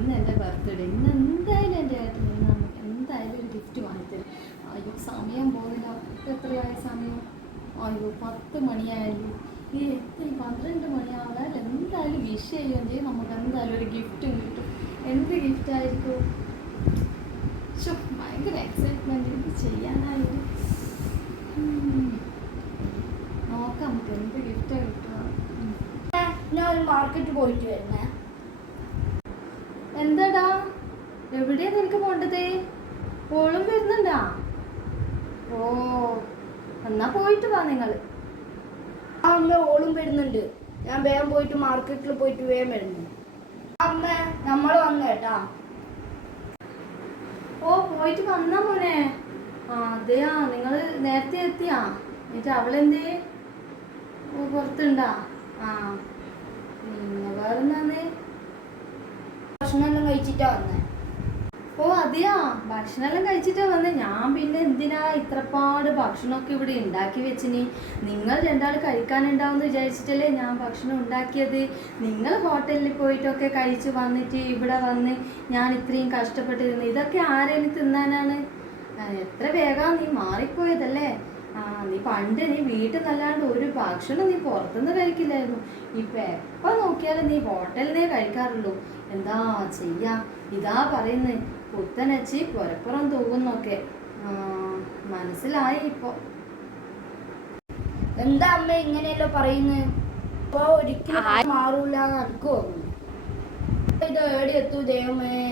ഇന്ന് എൻ്റെ ബർത്ത്ഡേ. ഇന്ന് എന്തായാലും എൻ്റെ ഏട്ടൻ നമുക്ക് എന്തായാലും ഒരു ഗിഫ്റ്റ് വാങ്ങിത്തരും. അയ്യോ സമയം പോകുന്നില്ല. എത്രയായ സമയം? അയ്യോ 10 മണിയായല്ലോ. ഈ 12 മണിയാവാൻ എന്തായാലും വിഷ് ചെയ്യുകയും ചെയ്യും. നമുക്ക് എന്തായാലും ഒരു ഗിഫ്റ്റും കിട്ടും. എന്ത് ഗിഫ്റ്റായിരിക്കും? ഭയങ്കര എക്സൈറ്റ്മെൻറ്റ്. ഇത് ചെയ്യാനായിട്ട് നോക്കാം നമുക്ക് എന്ത് ഗിഫ്റ്റാണ് കിട്ടുക. ഞാൻ മാർക്കറ്റ് പോയിട്ട് വരുന്നേ. എന്താടാ, എവിടെയാ നിനക്ക് പോണ്ടത്? ഓളും വരുന്നുണ്ടാ? ഓ, എന്നാ പോയിട്ട് വാ നിങ്ങൾ. അമ്മ ഓളും വരുന്നുണ്ട്. ഞാൻ വേഗം പോയിട്ട് മാർക്കറ്റിൽ പോയിട്ട് വേഗം വരുന്നു. അമ്മ നമ്മൾ വന്നു കേട്ടാ. ഓ, പോയിട്ട് വന്നാ മോനെ. ആ അതെയാ, നിങ്ങൾ നേരത്തെ എത്തിയാ? എന്നിട്ട് അവളെന്തേ? ഓ, പുറത്തുണ്ടാ? ആ പിന്നെ വേറെന്താന്നേ? ഭക്ഷണമെല്ലാം കഴിച്ചിട്ടാ വന്നേ. ഓ അതെയാ, ഭക്ഷണമെല്ലാം കഴിച്ചിട്ടാ വന്നേ. ഞാൻ പിന്നെ എന്തിനാ ഇത്രപ്പാട് ഭക്ഷണമൊക്കെ ഇവിടെ ഉണ്ടാക്കി വെച്ചിനി? നിങ്ങൾ രണ്ടാൾ കഴിക്കാനുണ്ടാവുമെന്ന് വിചാരിച്ചിട്ടല്ലേ ഞാൻ ഭക്ഷണം ഉണ്ടാക്കിയത്. നിങ്ങൾ ഹോട്ടലിൽ പോയിട്ടൊക്കെ കഴിച്ച് വന്നിട്ട് ഇവിടെ വന്ന് ഞാൻ ഇത്രയും കഷ്ടപ്പെട്ടിരുന്നു. ഇതൊക്കെ ആരെങ്കിലും തിന്നാനാണ്? എത്ര വേഗം നീ മാറിപ്പോയതല്ലേ. നീ പണ്ട് നീ വീട്ടിൽ നിന്നല്ലാണ്ട് ഒരു ഭക്ഷണം നീ പുറത്തുനിന്ന് കഴിക്കില്ലായിരുന്നു. ഇപ്പം എപ്പോൾ നോക്കിയാലും നീ ഹോട്ടലിനേ കഴിക്കാറുള്ളൂ. എന്താ ചെയ്യാ? ഇതാ പറയുന്നത്, പുത്തനച്ചി പുരപ്പുറം തൂകുന്നൊക്കെ. മനസ്സിലായി ഇപ്പൊ. എന്താ അമ്മ ഇങ്ങനെയല്ലോ പറയുന്നത്? ഇപ്പൊ ഒരിക്കലും മാറൂല. നടക്കുമോ? ഇത് എവിടെ എത്തൂ ദൈവമേ.